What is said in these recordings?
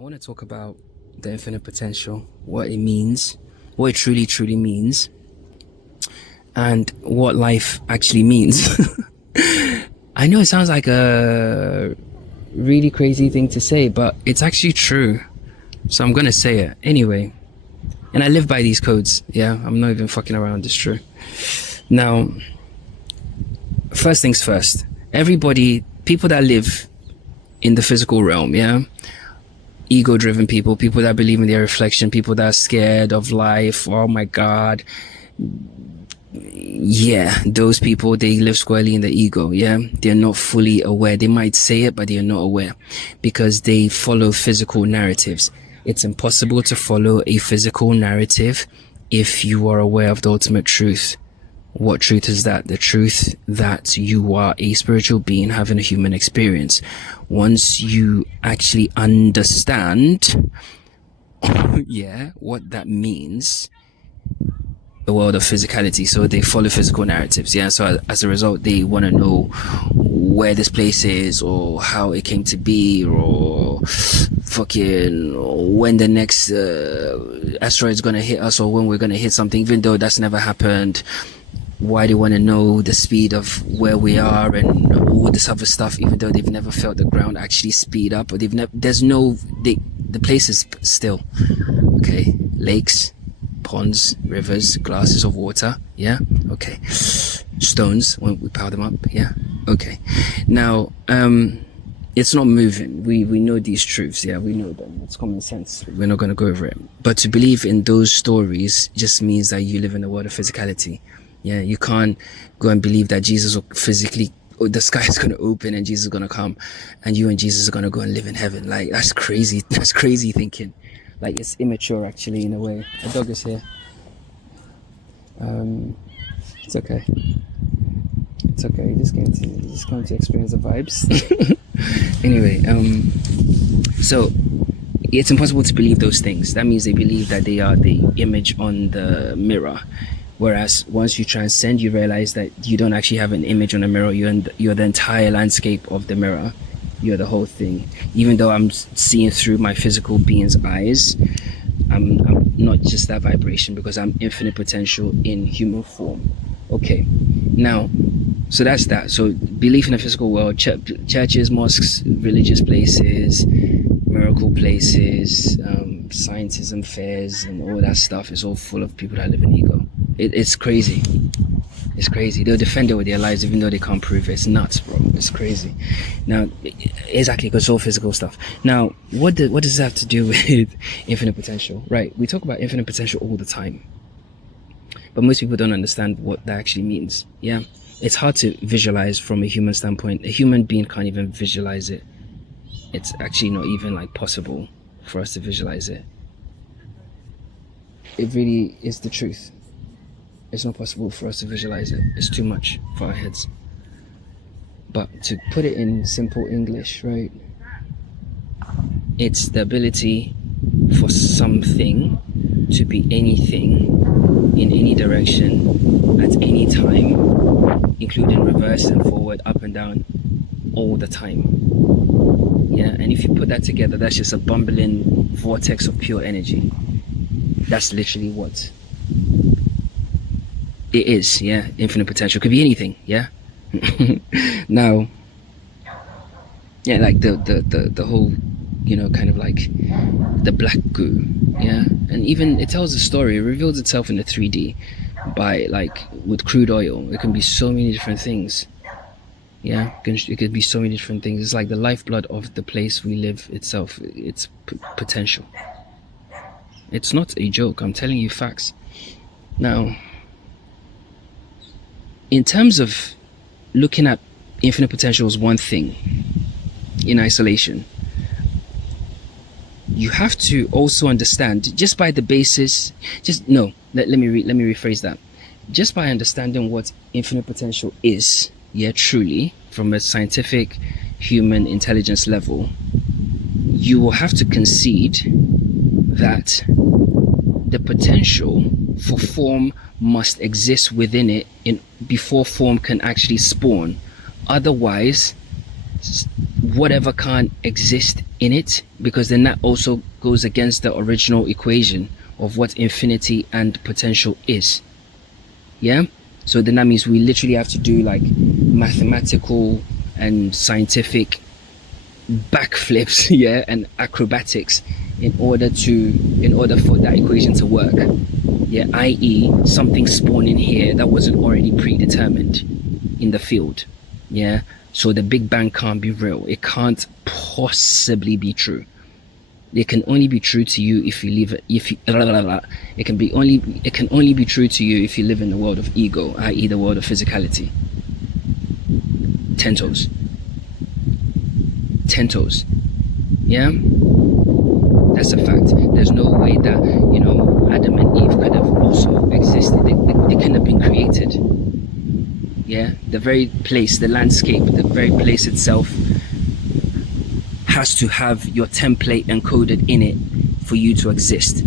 want to talk about the infinite potential, what it means, what it truly, truly means, and what life actually means. I know it sounds like a really crazy thing to say, but it's actually true. So I'm going to say it anyway. And I live by these codes. Yeah, I'm not even fucking around. It's true. Now, first things first, people that live in the physical realm, yeah, ego-driven people that believe in their reflection, people that are scared of life, oh my god, yeah, those people, they live squarely in the ego. Yeah, they're not fully aware. They might say it, but they're not aware because they follow physical narratives. It's impossible to follow a physical narrative if you are aware of the ultimate truth. What truth is that? The truth that you are a spiritual being having a human experience. Once you actually understand, yeah, what that means, the world of physicality, so they follow physical narratives, yeah, so as a result they want to know where this place is, or how it came to be, or fucking when the next asteroid's gonna hit us, or when we're gonna hit something, even though that's never happened. Why they want to know the speed of where we are and all this other stuff, even though they've never felt the ground actually speed up, or the place is still, okay, lakes, ponds, rivers, glasses of water, yeah, okay, stones when we pile them up, yeah, okay. Now it's not moving. We know these truths, yeah, we know them. It's common sense. We're not going to go over it. But to believe in those stories just means that you live in the world of physicality. Yeah, you can't go and believe that Jesus will physically, the sky is going to open and Jesus is going to come and you and Jesus are going to go and live in heaven. Like, that's crazy. That's crazy thinking. Like, it's immature actually, in a way. The dog is here. It's okay. It's okay. Just going to experience the vibes. Anyway, so it's impossible to believe those things. That means they believe that they are the image on the mirror. Whereas once you transcend, you realize that you don't actually have an image on a mirror. You're the entire landscape of the mirror. You're the whole thing. Even though I'm seeing through my physical being's eyes, I'm not just that vibration, because I'm infinite potential in human form. Okay, now, so that's that. So belief in the physical world, churches, mosques, religious places, miracle places, scientism fairs, and all that stuff is all full of people that live in ego. It's crazy. It's crazy. They'll defend it with their lives even though they can't prove it. It's nuts, bro. It's crazy. Now, exactly, because it's all physical stuff. Now, what does this have to do with infinite potential? Right, we talk about infinite potential all the time, but most people don't understand what that actually means. Yeah, it's hard to visualize from a human standpoint. A human being can't even visualize it. It's actually not even like possible for us to visualize it. It really is the truth. It's not possible for us to visualize it. It's too much for our heads. But to put it in simple English, right? It's the ability for something to be anything in any direction at any time, including reverse and forward, up and down, all the time. Yeah, and if you put that together, that's just a bumbling vortex of pure energy. That's literally what it is. Yeah, infinite potential. It could be anything. Yeah. Now, yeah, like the whole, kind of like the black goo. Yeah, and even it tells a story. It reveals itself in the 3D by, like, with crude oil. It can be so many different things. Yeah, it could be so many different things. It's like the lifeblood of the place we live itself. It's potential. It's not a joke. I'm telling you facts. Now, in terms of looking at infinite potential as one thing in isolation, you have to also understand, just by the basis, let me rephrase that. Just by understanding what infinite potential is, yeah, truly, from a scientific human intelligence level, you will have to concede that the potential for form must exist within it before form can actually spawn. Otherwise, whatever can't exist in it, because then that also goes against the original equation of what infinity and potential is. Yeah, so then that means we literally have to do like mathematical and scientific backflips, yeah, and acrobatics in order for that equation to work. Yeah, i.e. something spawning here that wasn't already predetermined in the field. Yeah, so the Big Bang can't be real. It can't possibly be true. It can only be true to you if you live it can only be true to you if you live in the world of ego, i.e. the world of physicality. 10 toes. Yeah, that's a fact. There's no way that, you know, Adam and Eve could have also existed. They couldn't have been created. Yeah, the very place, the landscape, the very place itself has to have your template encoded in it for you to exist.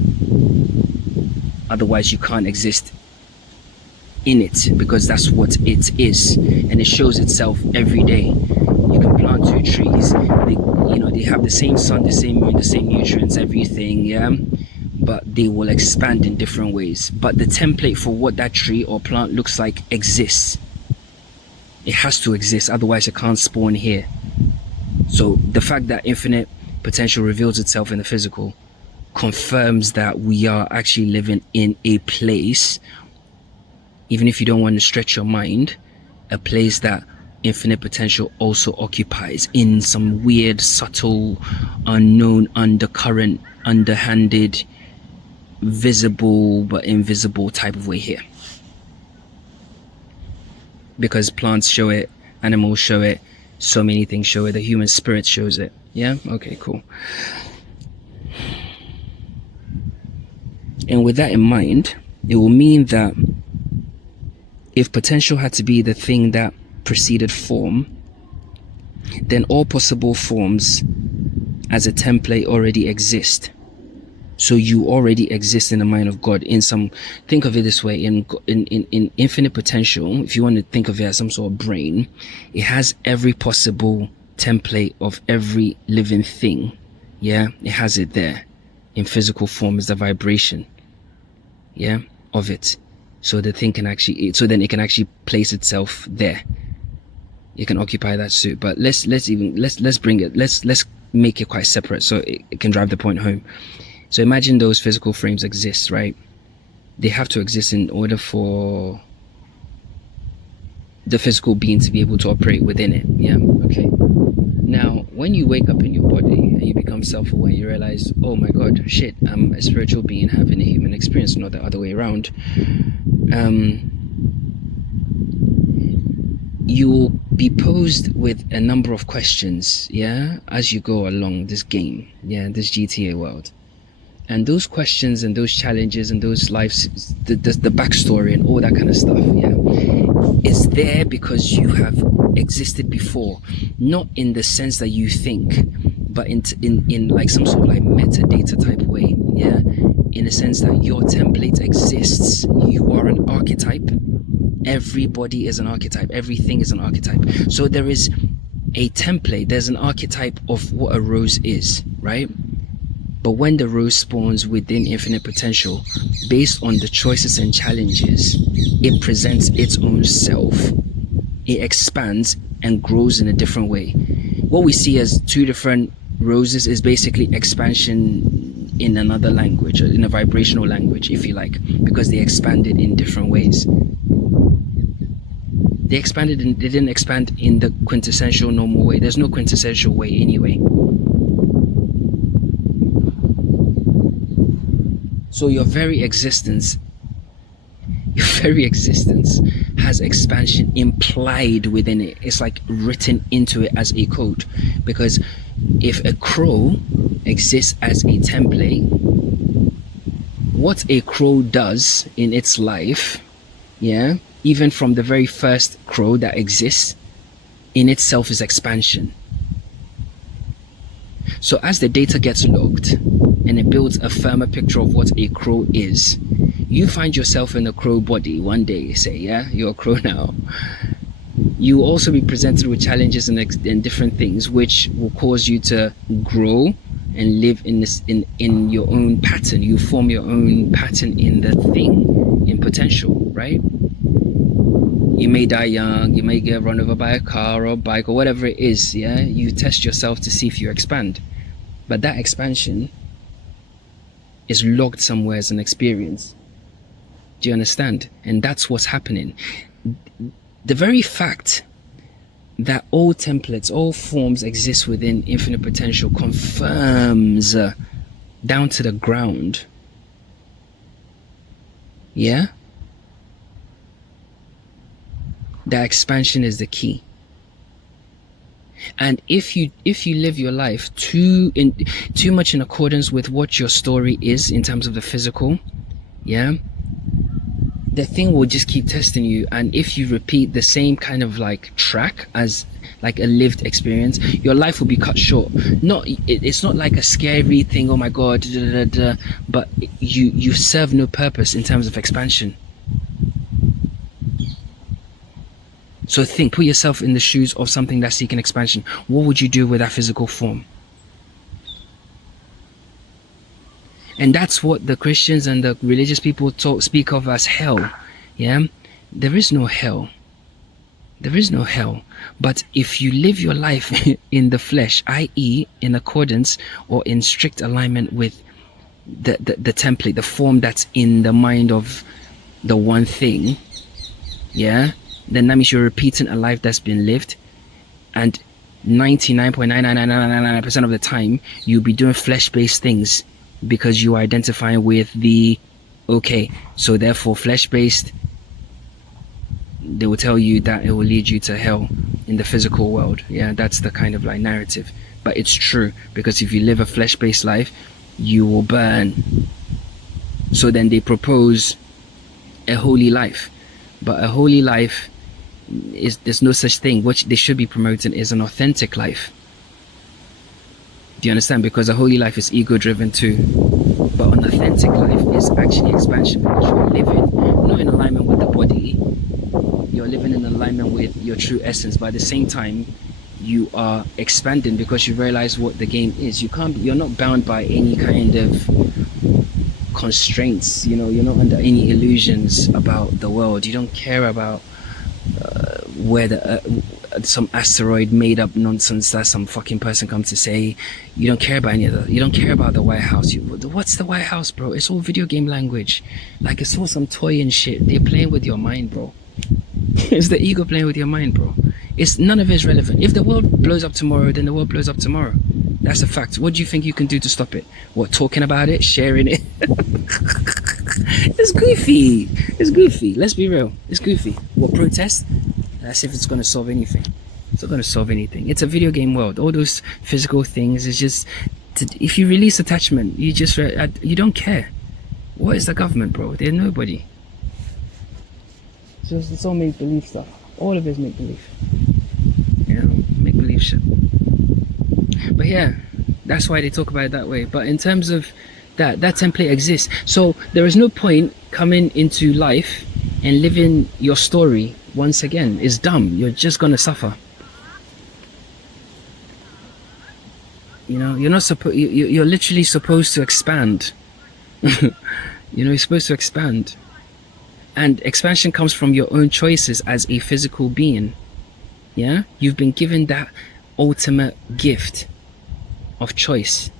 Otherwise you can't exist in it, because that's what it is, and it shows itself every day. You can plant 2 trees, they have the same sun, the same moon, the same nutrients, everything, yeah, but they will expand in different ways. But the template for what that tree or plant looks like exists. It has to exist, otherwise it can't spawn here. So the fact that infinite potential reveals itself in the physical confirms that we are actually living in a place, even if you don't want to stretch your mind, a place that infinite potential also occupies in some weird, subtle, unknown, undercurrent, underhanded, visible but invisible type of way here. Because plants show it, animals show it, so many things show it, the human spirit shows it. Yeah, okay, cool. And with that in mind, it will mean that if potential had to be the thing that preceded form, then all possible forms as a template already exist. So you already exist in the mind of God in some, think of it this way, in infinite potential, if you want to think of it as some sort of brain, it has every possible template of every living thing. Yeah, it has it there in physical form as the vibration, yeah, of it. So the thing can actually, so then it can actually place itself there. It can occupy that suit. But let's bring it, let's make it quite separate so it can drive the point home. So imagine those physical frames exist, right? They have to exist in order for the physical being to be able to operate within it. Yeah, okay. Now, when you wake up in your body and you become self-aware, you realize, oh my God, shit, I'm a spiritual being having a human experience, not the other way around. You will be posed with a number of questions, yeah, as you go along this game, yeah, this GTA world. And those questions and those challenges and those lives, the backstory and all that kind of stuff, yeah, is there because you have existed before, not in the sense that you think, but in like some sort of like metadata type way, yeah, in a sense that your template exists. You are an archetype. Everybody is an archetype. Everything is an archetype. So there is a template. There's an archetype of what a rose is, right? But when the rose spawns within infinite potential, based on the choices and challenges, it presents its own self. It expands and grows in a different way. What we see as 2 different roses is basically expansion in another language, or in a vibrational language, if you like, because they expanded in different ways. They didn't expand in the quintessential normal way. There's no quintessential way anyway. So your very existence has expansion implied within it. It's like written into it as a code. Because if a crow exists as a template, what a crow does in its life, yeah, even from the very first crow that exists, in itself is expansion. So as the data gets logged and it builds a firmer picture of what a crow is, you find yourself in a crow body one day, say, yeah, you're a crow now. you will also be presented with challenges and different things which will cause you to grow and live in this in your own pattern. You form your own pattern in the thing, in potential, right? You may die young, you may get run over by a car or a bike or whatever it is. Yeah, you test yourself to see if you expand, but that expansion is logged somewhere as an experience. Do you understand? And that's what's happening. The very fact that all templates, all forms exist within infinite potential confirms down to the ground, yeah, that expansion is the key. And if you live your life too much in accordance with what your story is in terms of the physical, yeah, the thing will just keep testing you. And if you repeat the same kind of like track as like a lived experience, your life will be cut short. It's not like a scary thing, oh my god, da, da, da, but you serve no purpose in terms of expansion. So put yourself in the shoes of something that's seeking expansion. What would you do with that physical form? And that's what the Christians and the religious people speak of as hell. Yeah, there is no hell. There is no hell. But if you live your life in the flesh, i.e. in accordance or in strict alignment with the template, the form that's in the mind of the one thing, yeah, then that means you're repeating a life that's been lived, and 99.99999% of the time you'll be doing flesh-based things because you are identifying with the okay, so therefore flesh-based, they will tell you that it will lead you to hell in the physical world. Yeah, that's the kind of like narrative, but it's true, because if you live a flesh-based life you will burn. So then they propose a holy life, but a holy life is, there's no such thing. What they should be promoting is an authentic life. Do you understand? Because a holy life is ego driven too, but an authentic life is actually expansion, because you're living not in alignment with the body, you're living in alignment with your true essence, but at the same time you are expanding because you realize what the game is. You're not bound by any kind of constraints, you know, you're not under any illusions about the world. You don't care about where some asteroid made up nonsense that some fucking person comes to say. You don't care about any of that. You don't care about the White House. What's the White House, bro? It's all video game language. Like, it's all some toy and shit. They're playing with your mind, bro. It's the ego playing with your mind, bro. It's none of it is relevant. If the world blows up tomorrow, then the world blows up tomorrow. That's a fact. What do you think you can do to stop it? What, talking about it, sharing it? It's goofy. It's goofy. Let's be real. It's goofy. What, protest? As if it's going to solve anything. It's not going to solve anything. It's a video game world. All those physical things is just, if you release attachment, you don't care. What is the government, bro? They're nobody. It's all make believe stuff. All of it is make believe. You know, make believe shit. But yeah, that's why they talk about it that way. But in terms of that template exists. So there is no point coming into life and living your story once again. It's dumb. You're just gonna suffer. You know, you're not supposed. You're literally supposed to expand. You know, you're supposed to expand, and expansion comes from your own choices as a physical being. Yeah, you've been given that ultimate gift of choice.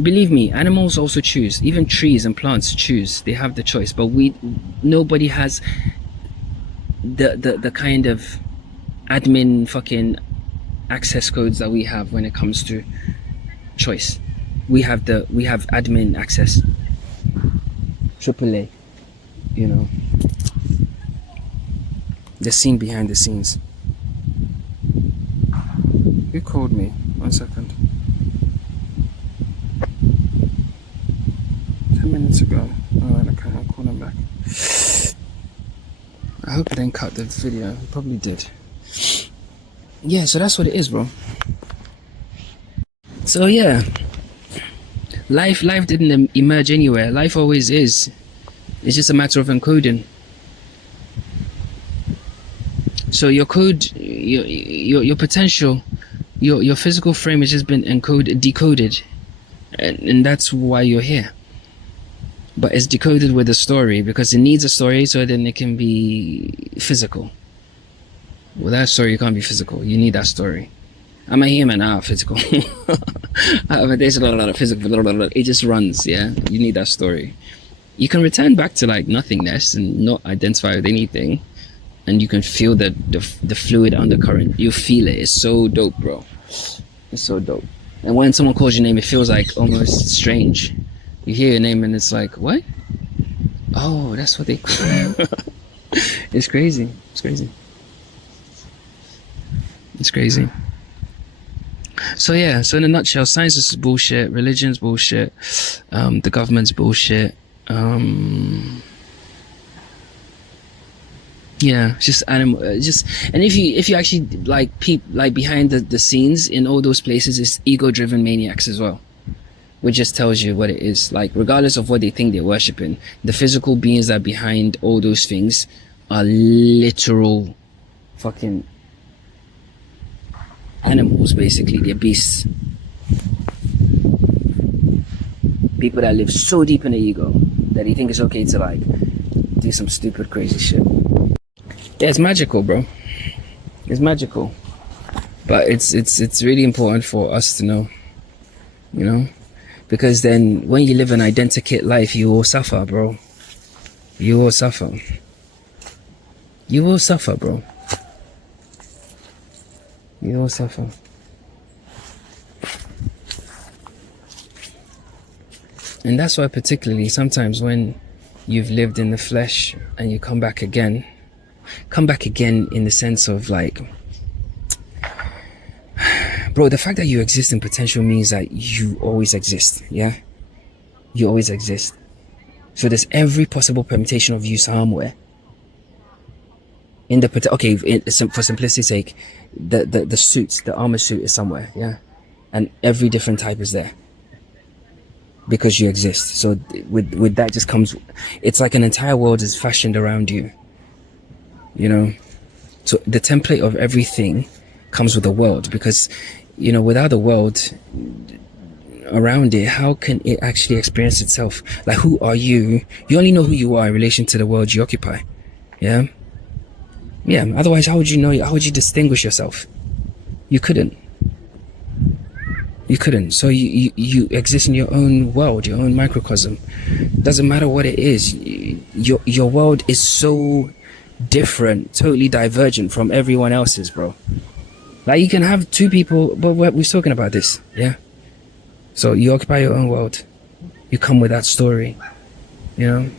Believe me, animals also choose. Even trees and plants choose. They have the choice. But nobody has the kind of admin fucking access codes that we have when it comes to choice. We have admin access. AAA. You know. The scene behind the scenes. Who called me? 1 second. 10 minutes ago. Alright, okay, I'll call him back. I hope I didn't cut the video. I probably did. Yeah, so that's what it is, bro. So yeah. Life didn't emerge anywhere. Life always is. It's just a matter of encoding. So your code, your potential, your physical frame has just been decoded, and that's why you're here. But it's decoded with a story because it needs a story, so then it can be physical. Without a story, you can't be physical. You need that story. I'm a human, physical. There's a lot of physical. It just runs, yeah. You need that story. You can return back to like nothingness and not identify with anything, and you can feel the fluid undercurrent. You feel it. It's so dope, bro. It's so dope. And when someone calls your name, it feels like almost strange. You hear your name and it's like, what? Oh, that's what they. It's crazy. It's crazy. It's crazy. So yeah, so in a nutshell, science is bullshit, religion's bullshit, the government's bullshit, yeah, just animal, just, and if you actually like like behind the scenes in all those places, it's ego-driven maniacs as well, which just tells you what it is. Like, regardless of what they think they're worshipping, the physical beings that are behind all those things are literal fucking animals, basically. They're beasts. People that live so deep in the ego that they think it's okay to like do some stupid crazy shit. Yeah, it's magical, bro. It's magical. But it's really important for us to know, you know? Because then when you live an identikit life, you will suffer, bro. You will suffer. You will suffer, bro. You will suffer. And that's why particularly sometimes when you've lived in the flesh and you come back again in the sense of like, bro, the fact that you exist in potential means that you always exist, yeah? You always exist. So there's every possible permutation of you somewhere. In the okay, for simplicity's sake, the suits, the armor suit is somewhere, yeah, and every different type is there because you exist. So with that just comes, it's like an entire world is fashioned around you, you know. So the template of everything comes with the world, because you know, without the world around it, how can it actually experience itself? Like, who are you? You only know who you are in relation to the world you occupy, yeah. Yeah, otherwise how would you know, how would you distinguish yourself? You couldn't. You couldn't. So you exist in your own world, your own microcosm. Doesn't matter what it is. Your world is so different, totally divergent from everyone else's, bro. Like, you can have two people, but we're talking about this, yeah? So you occupy your own world. You come with that story, you know?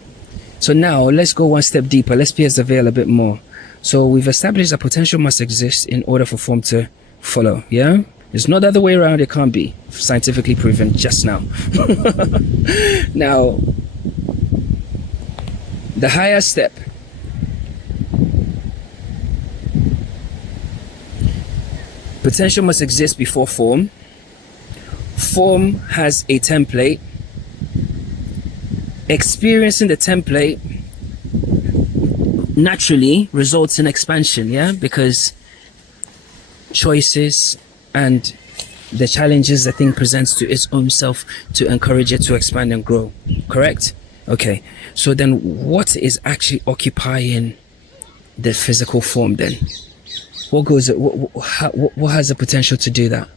So now let's go one step deeper. Let's pierce the veil a bit more. So we've established that potential must exist in order for form to follow, yeah? It's not the other way around. It can't be scientifically proven just now. Now, the higher step. Potential must exist before form. Form has a template. Experiencing the template naturally results in expansion, yeah? Because choices and the challenges the thing presents to its own self to encourage it to expand and grow, correct? Okay, so then what is actually occupying the physical form then? What has the potential to do that?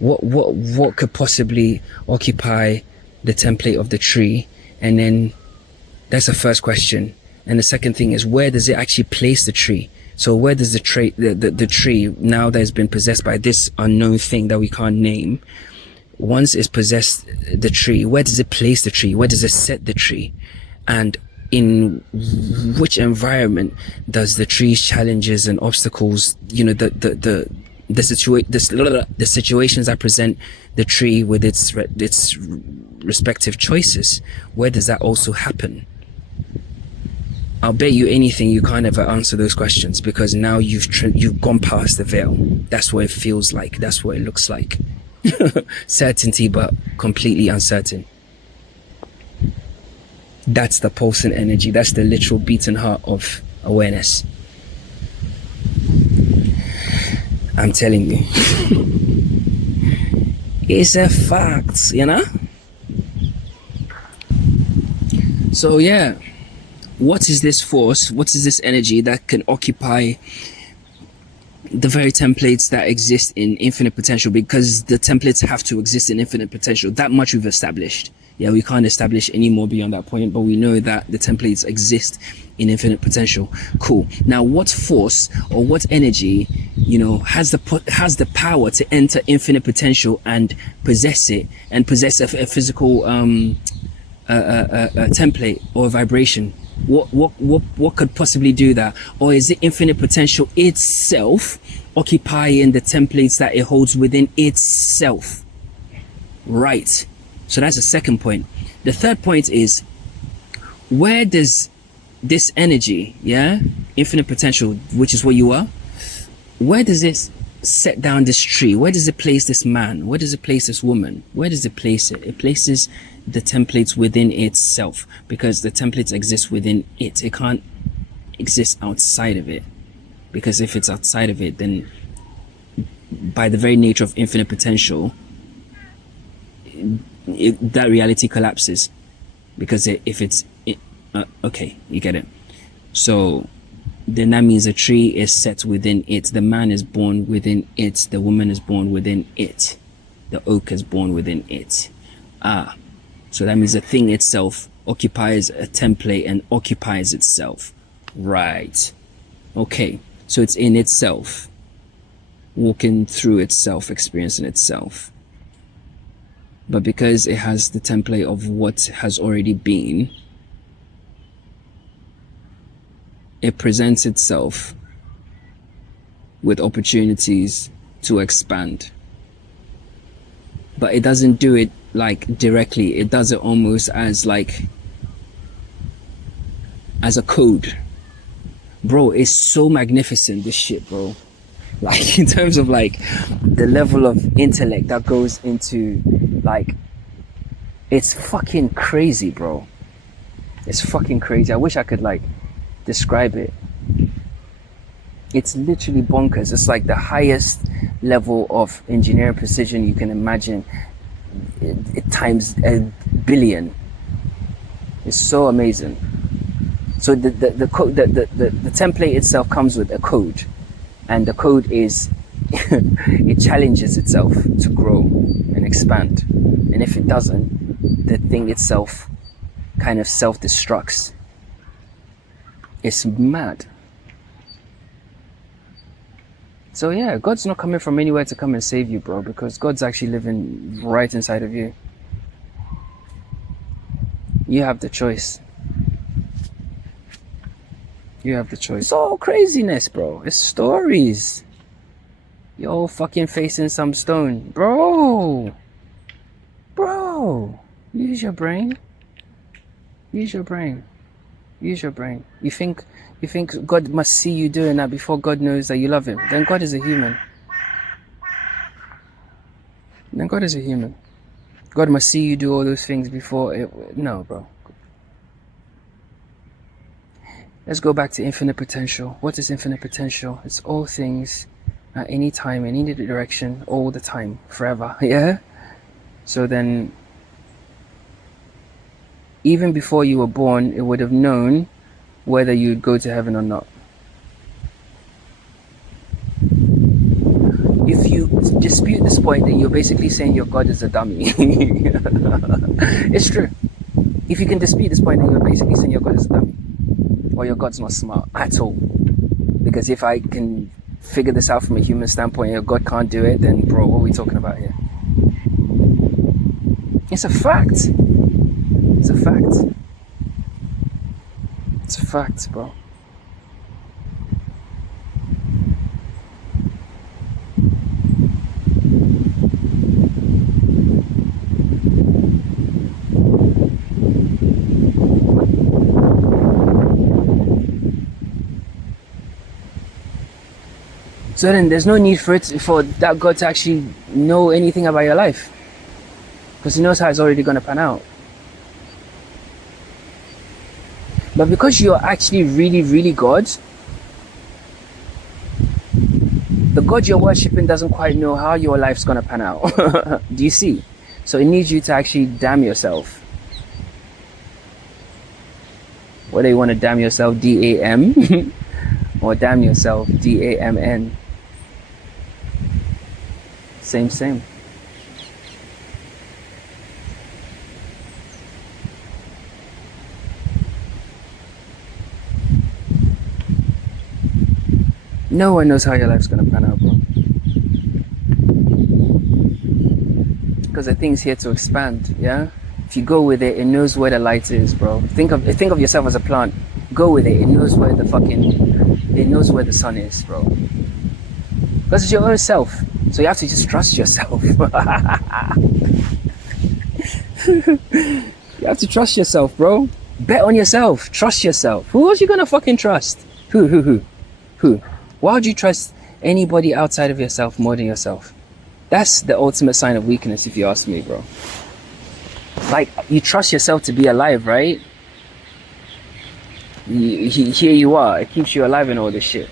What could possibly occupy the template of the tree? And then that's the first question. And the second thing is, where does it actually place the tree? So where does the tree, now that it's been possessed by this unknown thing that we can't name, once it's possessed the tree, where does it place the tree? Where does it set the tree? And in which environment does the tree's challenges and obstacles, you know, the situations that present the tree with its respective choices, where does that also happen? I'll bet you anything you can't ever answer those questions, because now you've gone past the veil. That's what it feels like. That's what it looks like. Certainty, but completely uncertain. That's the pulsing energy. That's the literal beating heart of awareness. I'm telling you. It's a fact, you know? So yeah, what is this force? What is this energy that can occupy the very templates that exist in infinite potential? Because the templates have to exist in infinite potential. That much we've established. Yeah, we can't establish any more beyond that point, but we know that the templates exist in infinite potential. Cool. Now, what force or what energy, has the power to enter infinite potential and possess it, and possess a physical a template or a vibration? What could possibly do that? Or is it infinite potential itself occupying the templates that it holds within itself? Right. So that's the second point. The third point is, where does this energy, infinite potential, which is what you are, where does it set down this tree? Where does it place this man? Where does it place this woman? Where does it place it? It places the templates within itself, because the templates exist within it. It can't exist outside of it, because if it's outside of it, then by the very nature of infinite potential, that reality collapses. Because okay, you get it. So then that means the tree is set within it, the man is born within it, the woman is born within it, the oak is born within it. So that means the thing itself occupies a template and occupies itself. Right. Okay. So it's in itself, walking through itself, experiencing itself. But because it has the template of what has already been, it presents itself with opportunities to expand. But it doesn't do it like directly. It does it almost as a code. Bro, it's so magnificent, this shit, bro. Like, in terms of the level of intellect that goes into, it's fucking crazy, bro. It's fucking crazy. I wish I could describe it. It's literally bonkers. It's like the highest level of engineering precision you can imagine, it times a billion. It's so amazing. So the template itself comes with a code, and the code is it challenges itself to grow and expand, and if it doesn't, the thing itself kind of self-destructs. It's mad. So yeah, God's not coming from anywhere to come and save you, bro, because God's actually living right inside of you. You have the choice. You have the choice. It's all craziness, bro. It's stories. You're all fucking facing some stone. Bro! Use your brain. Use your brain. Use your brain. You think God must see you doing that before God knows that you love him? Then God is a human. God must see you do all those things before it. No, bro. Let's go back to infinite potential. What is infinite potential? It's all things at any time, in any direction, all the time, forever. Yeah? So then, even before you were born, it would have known whether you'd go to heaven or not. If you dispute this point, then you're basically saying your God is a dummy. It's true. If you can dispute this point, then you're basically saying your God is a dummy, or your God's not smart at all. Because if I can figure this out from a human standpoint, your God can't do it, then bro, what are we talking about here? It's a fact. It's a fact. It's a fact, bro. So then there's no need for that God to actually know anything about your life, because he knows how it's already going to pan out. But because you're actually really, really God, the God you're worshipping doesn't quite know how your life's gonna pan out. Do you see? So it needs you to actually damn yourself. Whether you want to damn yourself D-A-M or damn yourself D-A-M-N. Same. No one knows how your life's gonna pan out, bro. Because the thing's here to expand, yeah? If you go with it, it knows where the light is, bro. Think of yourself as a plant. Go with it. It knows where the sun is, bro. Because it's your own self. So you have to just trust yourself. You have to trust yourself, bro. Bet on yourself. Trust yourself. Who else you gonna fucking trust? Who? Why would you trust anybody outside of yourself more than yourself? That's the ultimate sign of weakness, if you ask me, bro. Like, you trust yourself to be alive, right? Here you are. It keeps you alive and all this shit.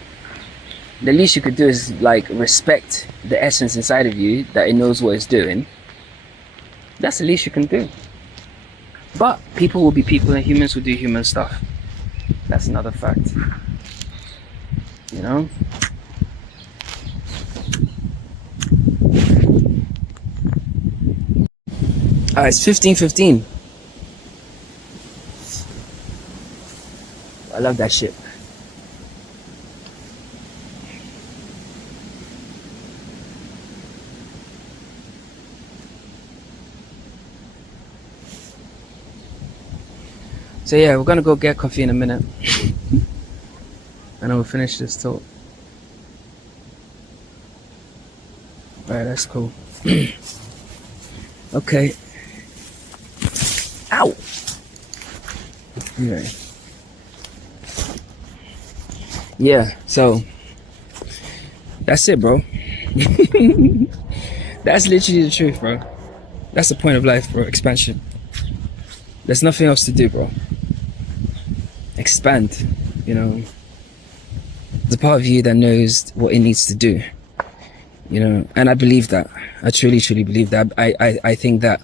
The least you could do is, like, respect the essence inside of you, that it knows what it's doing. That's the least you can do. But people will be people and humans will do human stuff. That's another fact. You know? Alright, it's 15:15. I love that shit. So yeah, we're gonna go get coffee in a minute. And then we'll finish this talk. Alright, that's cool. Okay. Ow! Okay. Yeah, so that's it, bro. That's literally the truth, bro. That's the point of life, bro. Expansion. There's nothing else to do, bro. Expand, you know. There's a part of you that knows what it needs to do, you know, and I believe that. I truly believe that. I think that,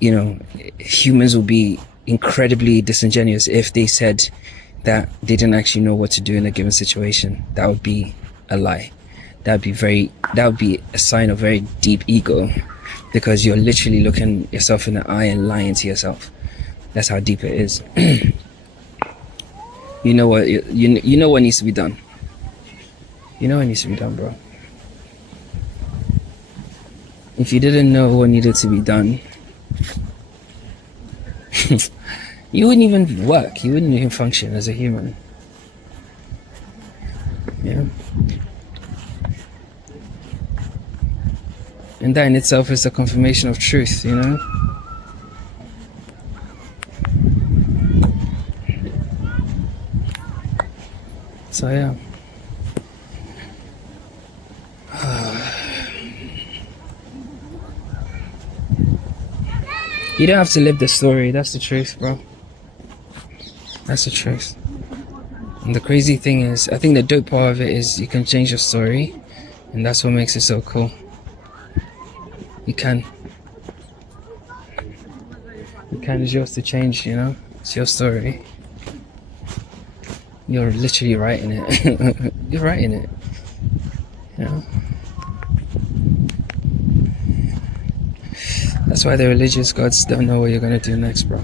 you know, humans will be incredibly disingenuous if they said that they didn't actually know what to do in a given situation. That would be a lie. That would be a sign of very deep ego, because you're literally looking yourself in the eye and lying to yourself. That's how deep it is. You know what needs to be done. You know what needs to be done, bro. If you didn't know what needed to be done, you wouldn't even work. You wouldn't even function as a human. Yeah. And that in itself is a confirmation of truth, you know? So yeah. You don't have to live the story. That's the truth, bro. That's the truth. And the crazy thing is, I think the dope part of it is you can change your story, and that's what makes it so cool. You can. It's yours to change, you know? It's your story. You're literally writing it. You're writing it. You know? That's why the religious gods don't know what you're gonna do next, bro.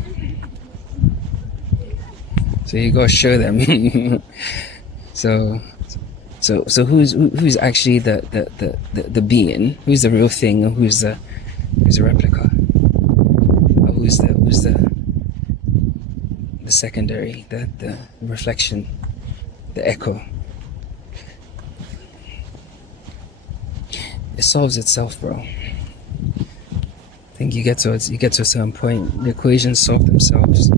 So you gotta show them. So who's actually the being? Who's the real thing? Or who's the replica? Or who's the secondary, the reflection, the echo? It solves itself, bro. I think you get to a certain point, the equations solve themselves. You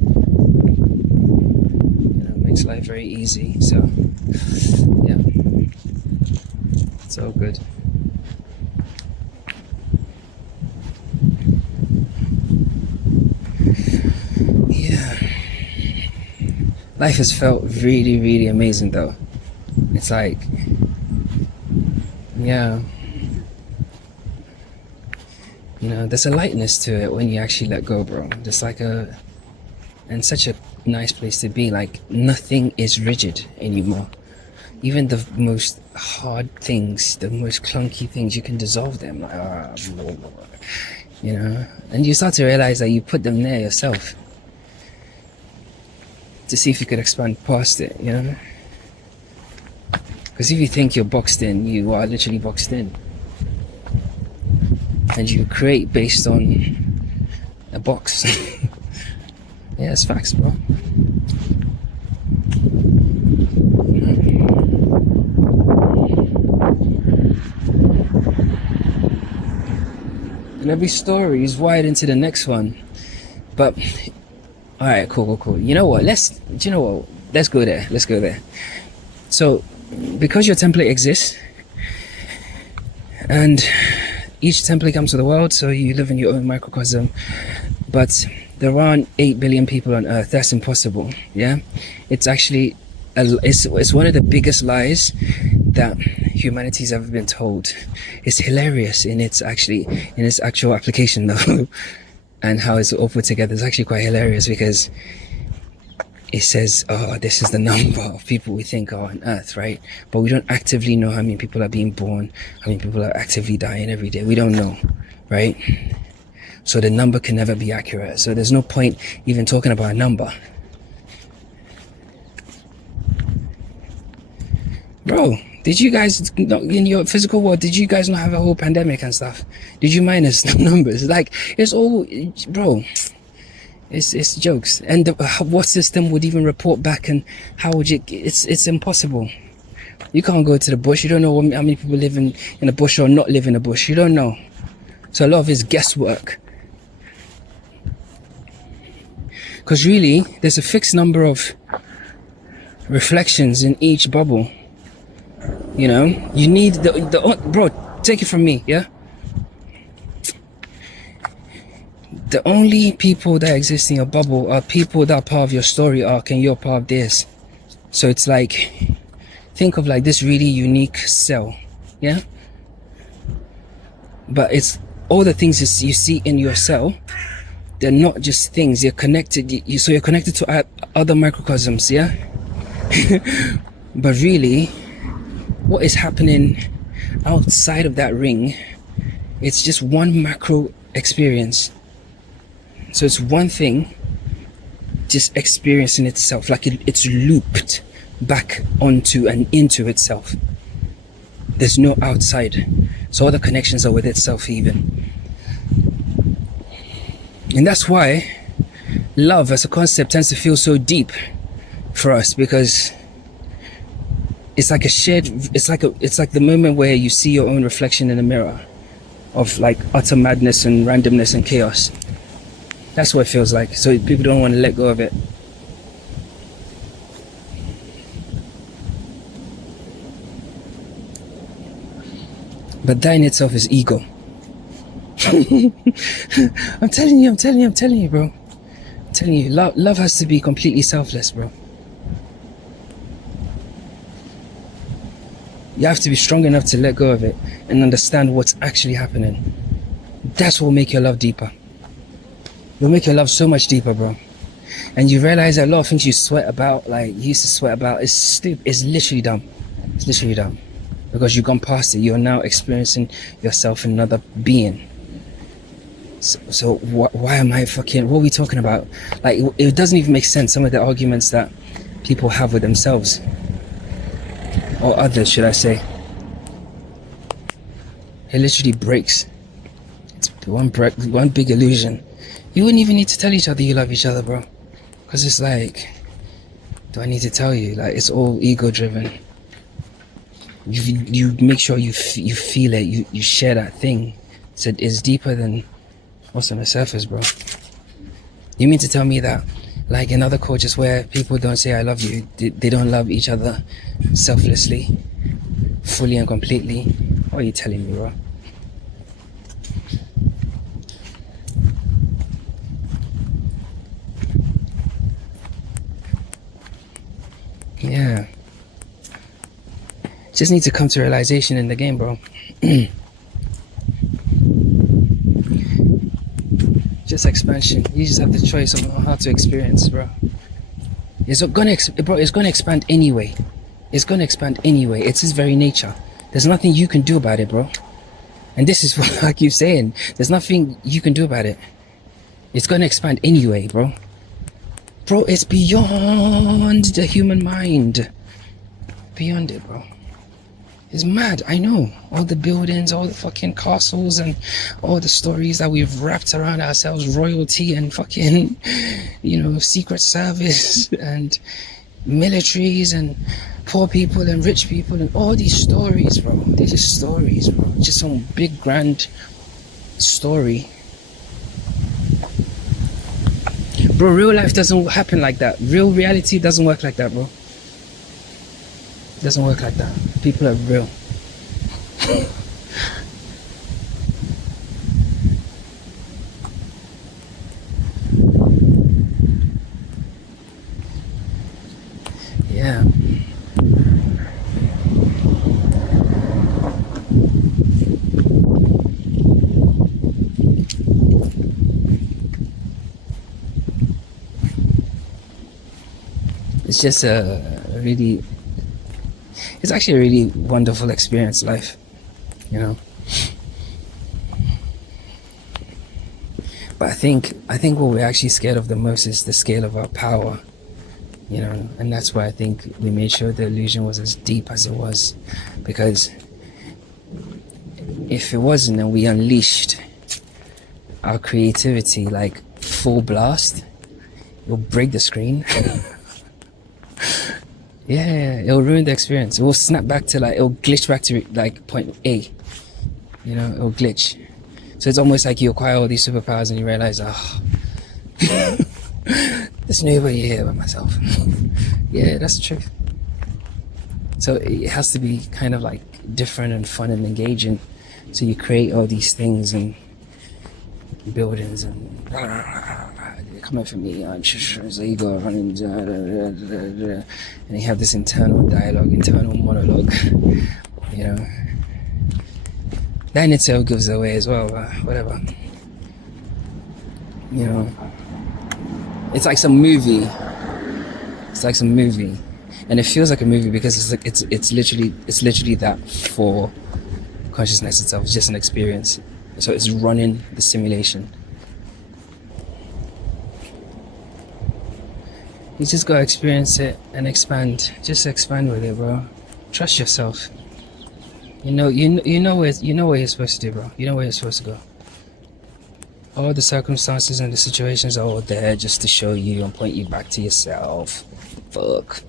know, it makes life very easy. So yeah, it's all good. Yeah, life has felt really, really amazing though. It's like Yeah. You know, there's a lightness to it when you actually let go, bro. There's like a, and such a nice place to be. Like, nothing is rigid anymore. Even the most hard things, the most clunky things, you can dissolve them. Like, you know, and you start to realize that you put them there yourself to see if you could expand past it, you know? Because if you think you're boxed in, you are literally boxed in. And you create based on a box. Yeah, it's facts, bro. And every story is wired into the next one. But, alright, cool. You know what? Let's go there. So, because your template exists, and each template comes to the world, so you live in your own microcosm, but there aren't 8 billion people on Earth. That's impossible. Yeah, it's actually it's one of the biggest lies that humanity's ever been told. It's hilarious in its actual application though, and how it's all put together. It's actually quite hilarious because it says, oh, this is the number of people we think are on Earth, right? But we don't actively know how many people are being born, how many people are actively dying every day. We don't know, right? So the number can never be accurate. So there's no point even talking about a number. Bro, did you guys, in your physical world, did you guys not have a whole pandemic and stuff? Did you minus the numbers? Like, it's all, bro, it's jokes. And what system would even report back, and how would you, it's impossible. You can't go to the bush. You don't know how many people live in a bush or not live in a bush. You don't know. So a lot of it's guesswork. Because really, there's a fixed number of reflections in each bubble. You know, you need bro, take it from me, yeah? The only people that exist in your bubble are people that are part of your story arc, and you're part of theirs. So it's like, think of like this really unique cell, yeah? But it's all the things you see in your cell. They're not just things, you're connected. So you're connected to other microcosms, yeah? But really, what is happening outside of that ring, it's just one macro experience. So it's one thing just experiencing itself, like it's looped back onto and into itself. There's no outside. So all the connections are with itself even. And that's why love as a concept tends to feel so deep for us, because it's like a shared, it's like the moment where you see your own reflection in a mirror of like utter madness and randomness and chaos. That's what it feels like. So people don't want to let go of it. But that in itself is ego. I'm telling you, bro. I'm telling you, love has to be completely selfless, bro. You have to be strong enough to let go of it and understand what's actually happening. That's what will make your love deeper. It will make your love so much deeper, bro. And you realize that a lot of things you sweat about, like you used to sweat about, is stupid. It's literally dumb. It's literally dumb. Because you've gone past it. You're now experiencing yourself in another being. So why am I fucking, what are we talking about? Like, it doesn't even make sense, some of the arguments that people have with themselves. Or others, should I say. It literally breaks. It's one big illusion. You wouldn't even need to tell each other you love each other, bro. Because it's like, do I need to tell you? Like, it's all ego driven. You make sure you feel it, you share that thing. So it's deeper than what's on the surface, bro. You mean to tell me that, like in other cultures where people don't say I love you, they don't love each other selflessly, fully and completely? What are you telling me, bro? Yeah. Just need to come to realization in the game, bro. Just expansion. You just have the choice of how to experience, bro. It's gonna expand anyway. It's gonna expand anyway. It's its very nature. There's nothing you can do about it, bro. And this is what I keep saying. There's nothing you can do about it. It's gonna expand anyway, bro. Bro, it's beyond the human mind. Beyond it, bro. It's mad, I know. All the buildings, all the fucking castles, and all the stories that we've wrapped around ourselves, royalty and fucking, Secret Service and militaries and poor people and rich people and all these stories, bro. They're just stories, bro. Just some big grand story. Bro, real life doesn't happen like that. Real reality doesn't work like that, bro. It doesn't work like that. People are real. Yeah. It's just it's actually a really wonderful experience, life, But I think what we're actually scared of the most is the scale of our power, and that's why I think we made sure the illusion was as deep as it was, because if it wasn't and we unleashed our creativity like full blast, it'll break the screen. Yeah, it'll ruin the experience. It will snap back to it'll glitch back to like point A. It'll glitch. So it's almost like you acquire all these superpowers and you realize, there's nobody here but myself. Yeah, that's the truth. So it has to be kind of like different and fun and engaging. So you create all these things and buildings and coming from me, so you go running, and you have this internal dialogue, internal monologue, That in itself gives it away as well, but whatever. It's like some movie. And it feels like a movie because it's literally that for consciousness itself. It's just an experience. So it's running the simulation. You just gotta experience it and expand. Just expand with it, bro. Trust yourself. You know where you're supposed to do, bro. You know where you're supposed to go. All the circumstances and the situations are all there just to show you and point you back to yourself. Fuck.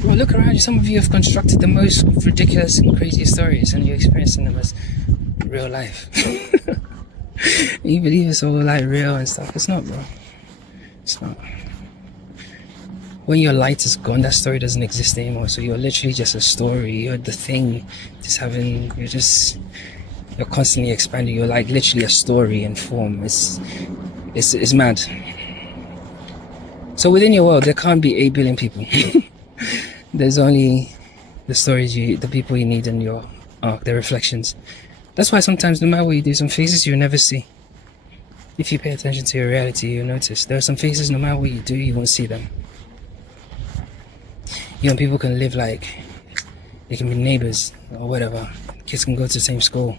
Bro, look around you. Some of you have constructed the most ridiculous and craziest stories, and you're experiencing them as real life. You believe it's all like real and stuff. It's not, bro. It's not. When your light is gone, that story doesn't exist anymore. So you're literally just a story. You're the thing. You're constantly expanding. You're like literally a story in form. It's mad. So within your world, there can't be 8 billion people. There's only the stories the people you need in your arc, the reflections. That's why sometimes no matter what you do, some faces you'll never see. If you pay attention to your reality, you'll notice there are some faces no matter what you do, you won't see them. People can live they can be neighbors or whatever. Kids can go to the same school,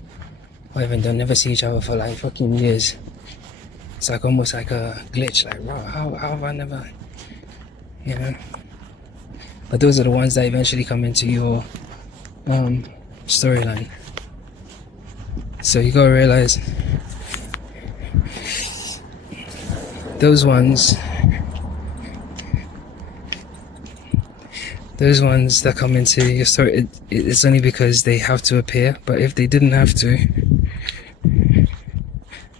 whatever, and they'll never see each other for like fucking years. It's like almost like a glitch, like, wow, how have I never, But those are the ones that eventually come into your storyline. So you gotta realize those ones that come into your story, it's only because they have to appear. But if they didn't have to,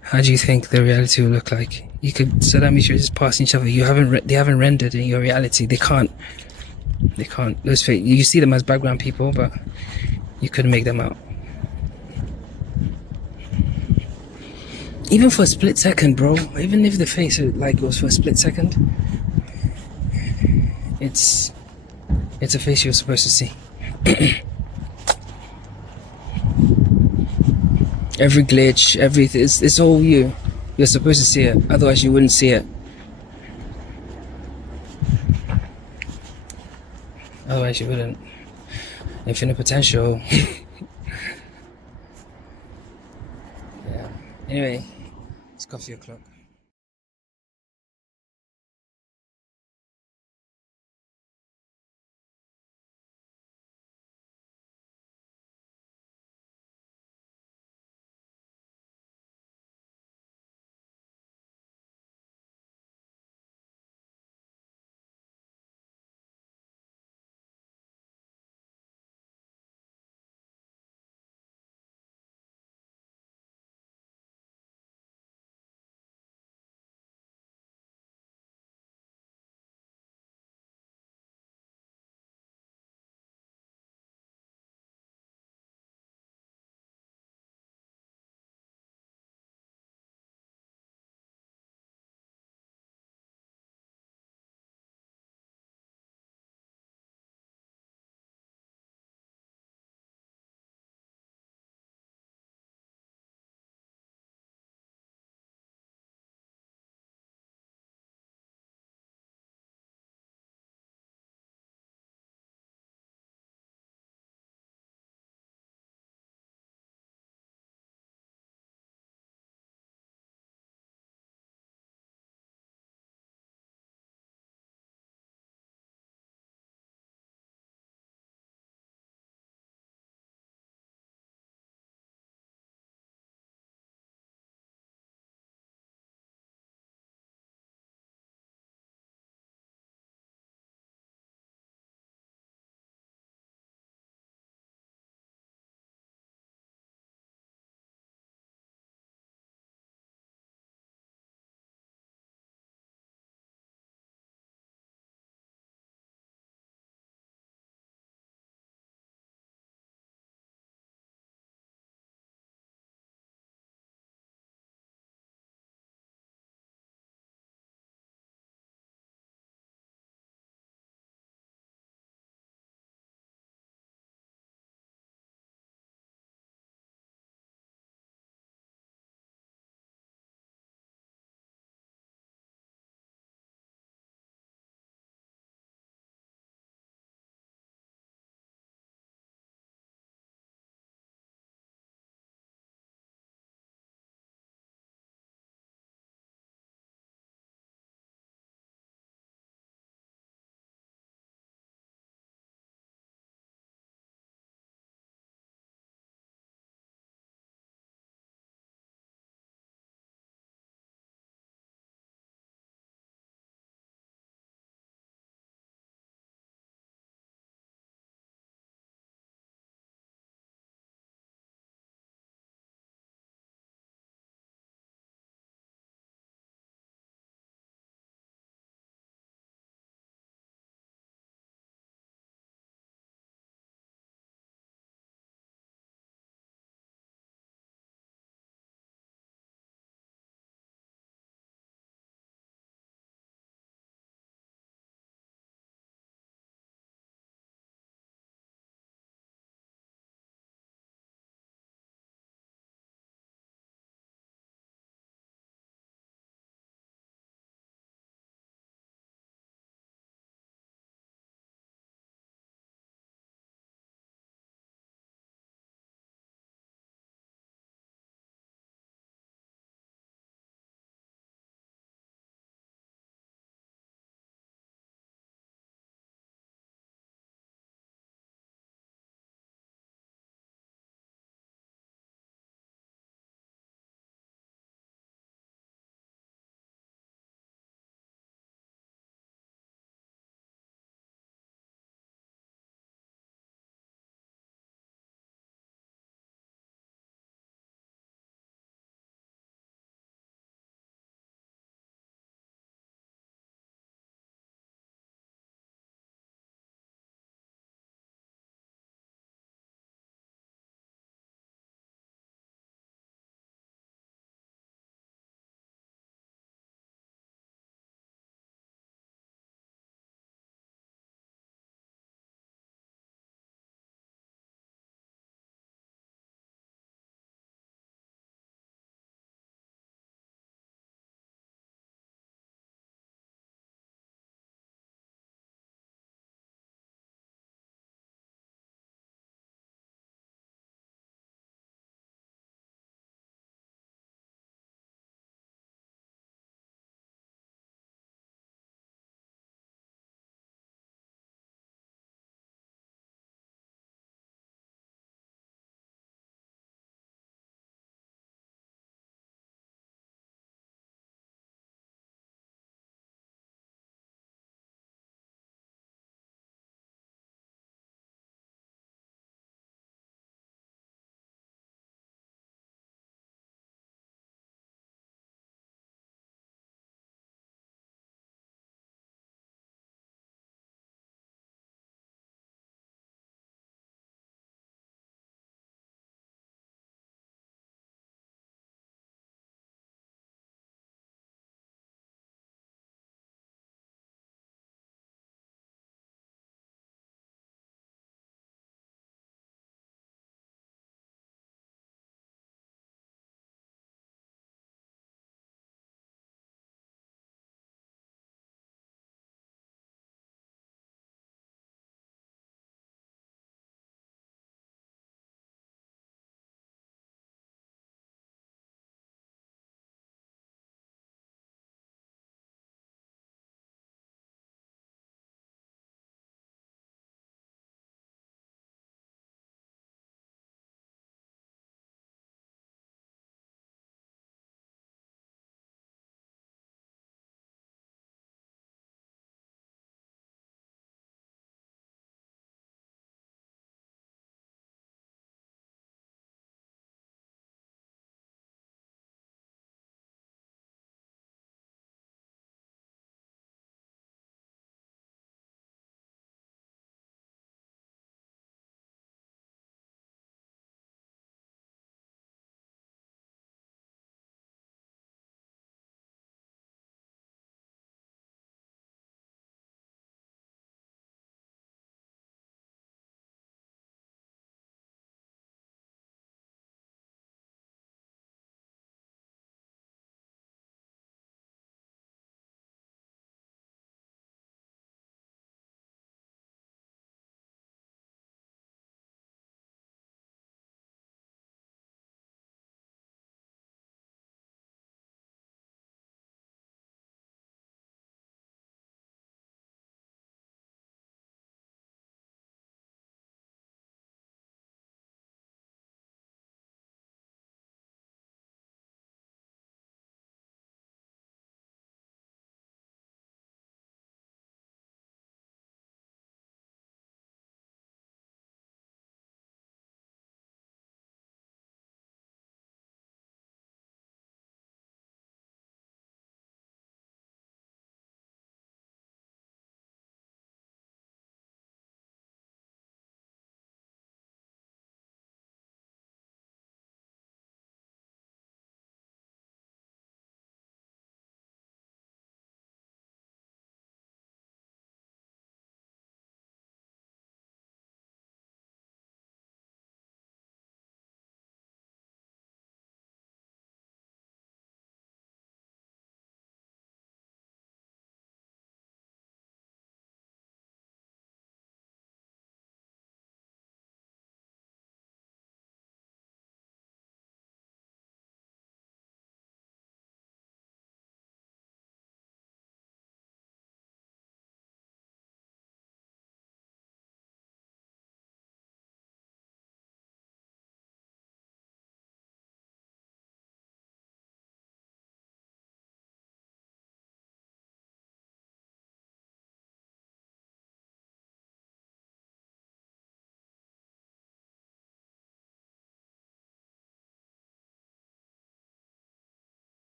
how do you think the reality will look like? So that means you're just passing each other. They haven't rendered in your reality. They can't. Those fake. You see them as background people, but you couldn't make them out. Even for a split second, bro. Even if the face was for a split second, It's a face you're supposed to see. Every glitch, everything, it's all you. You're supposed to see it, otherwise you wouldn't see it. Otherwise you wouldn't. Infinite potential. Yeah. Anyway, it's coffee o'clock.